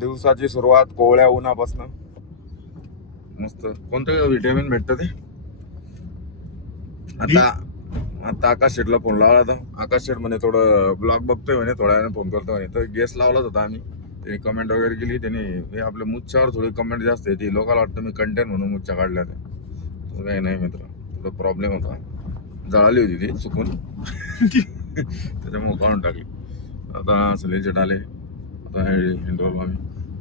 दिवसाची सुरुवात कोवळ्या उन्हापासून. मस्त. कोणतं व्हिटॅमिन भेटतं ते? आता आकाश शेटला फोन लावला होता. आकाश शेट म्हणे थोडं ब्लॉग बघतोय म्हणे, थोड्या वेळाने फोन करतो म्हणे. तर गेस्ट लावलाच होता आम्ही. त्यांनी कमेंट वगैरे केली. त्यांनी हे आपल्या मुच्छावर थोडी कमेंट जास्त येते. लोकांना वाटतं मी कंटेंट म्हणून मुच्छा काढल्या त्या. काही नाही मित्र, थोडा प्रॉब्लेम होता. जळाली होती ती चुकून त्याच्यामुळे काढून टाकली. आता सलील शेट आले. आता हे हिंडवलो आम्ही.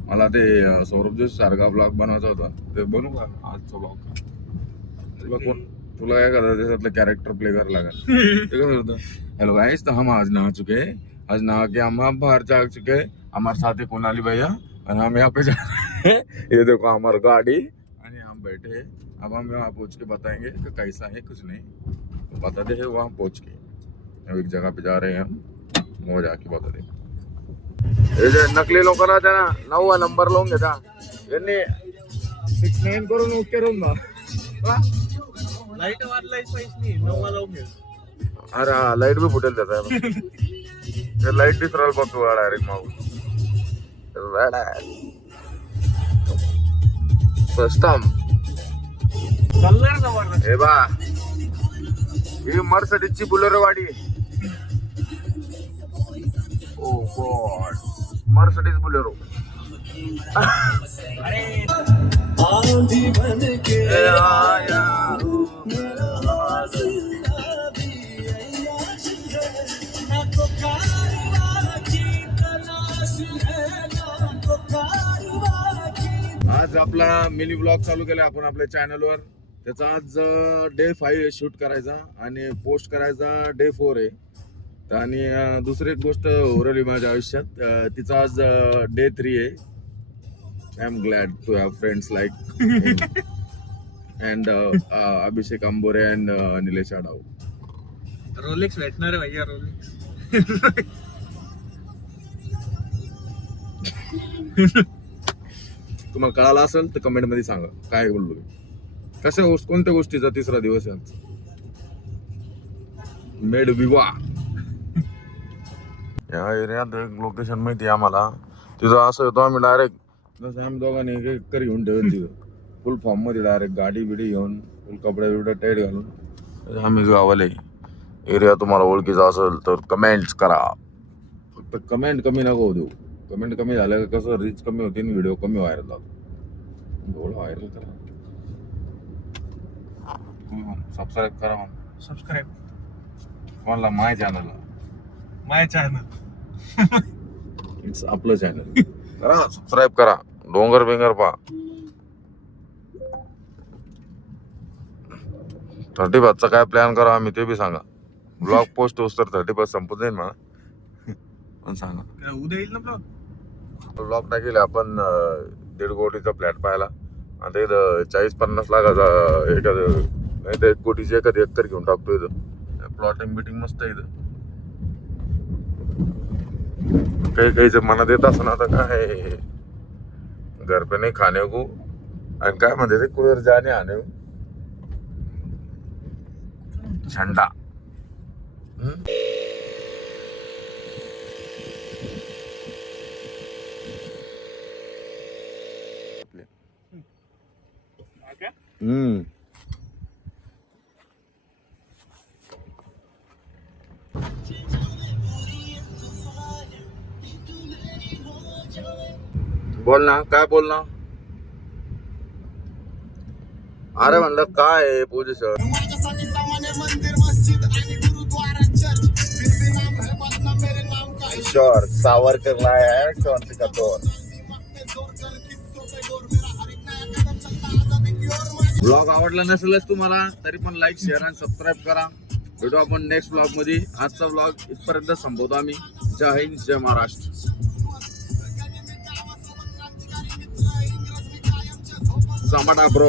मला ते सौरभ जोशी सारखा ब्लॉग बनवायचा होता. ते बनवू का आजचा ब्लॉग? तुला काय करता त्याच्यातलं कॅरेक्टर प्ले करायला लागेल. ते कसं होतं, हेलो गाइस, तो हम आज नहा चुके. आज नहा के हम बाहर जा चुके. हमारे साथ है कोनाली भैया और हम यहाँ पे जा रहे हैं. ये देखो हमारी गाड़ी और हम बैठे. अब हम वहाँ पहुँच के बताएंगे कि कैसा है कुछ नहीं. तो बताते हैं वहाँ पहुँच के. अब एक जगह पे जा रहे हैं हम, वो जाके बताते. हे जे नकली लोक राहते ना, 9वा नंबर लावून घेता. यांनी 69 करून ओके रूम ना. लाईट वाजलाच पाहिजे, 9 लावून घे. अरे लाईट बी फुटेल त्याचा. ते लाईट बी सरळ बघतो डायरेक्ट मागून. सिस्टम कलर जबरदस्त. हे बा, ही मर्सिडीजची बुलेरो गाडी. ओ गॉड, मर्सिडीज बुलेरो. अरे आज आपला मिनी ब्लॉग चालू केला आपण आपल्या चॅनलवर. त्याचा आज डे 5 शूट करायचा आणि पोस्ट करायचा डे 4 आहे. आणि दुसरी एक गोष्ट ओरली माझ्या आयुष्यात, तिचा आज डे 3 आहे. I am glad to have friends like and Abhishek Ambore and Nilesh Adav. Rolex भेटणार आहे भैया, रोलेक्स. तुम्हाला कळालं असेल तर कमेंट मध्ये सांगा काय बोललो. कोणत्या गोष्टीचा 3रा दिवस आहे आज? मेड विवाह. या एरियात एक लोकेशन माहिती आहे आम्हाला. तिथं असं होतं, आम्ही डायरेक्ट जसं आम्ही दोघांनी एक करी घेऊन ठेवली तिथं फुल फॉर्म मध्ये, डायरेक्ट गाडी बिडी घेऊन फुल कपडे बिडे टाईट घालून आम्ही गावाला. एरिया तुम्हाला ओळखीचा असेल तर कमेंट्स करा. फक्त कमेंट कमी नको देऊ. कमेंट कमी झालं का कसं रीच कमी होती आणि व्हिडिओ कमी व्हायरल जातो. थोडं व्हायरल करा. सबस्क्राईब करा. मग सबस्क्राईब कोणाला? माय चॅनलला. माय चॅनल इट्स आपलं चॅनल. करा सबस्क्राईब करा. डोंगर बिंगर पा. 31चा काय प्लॅन करा आम्ही ते बी सांगा. ब्लॉग पोस्ट होस तर 31 संपत जाईल मला. पण सांगा. उद्या येईल ना ब्लॉग. ब्लॉग टाकेल आपण 1.5 कोटीचा फ्लॅट पाहायला. आता इथं 40-50 लाखाचा एखादं नाही तर 1 कोटीची एखादी एकतर घेऊन टाकतो. इथं प्लॉटिंग बिटिंग मस्त आहे इथं. काही मनात येत असं आता काय घर पे नाही खाने को आणि काय म्हणते ते कुठे जाणे आणे झंडा. बोल ना, काय बोल ना. अरे म्हणलं काय आहे पोझिशन. श्योर सावरकर लाया चौंती का दौर. ब्लॉग आवडला नसेलच तुम्हाला तरी पण लाईक शेअर आणि सबस्क्राईब करा. भेटू आपण नेक्स्ट ब्लॉग मध्ये. आजचा ब्लॉग इथपर्यंत संपवतो आम्ही. जय हिंद, जय महाराष्ट्र. Samada bro.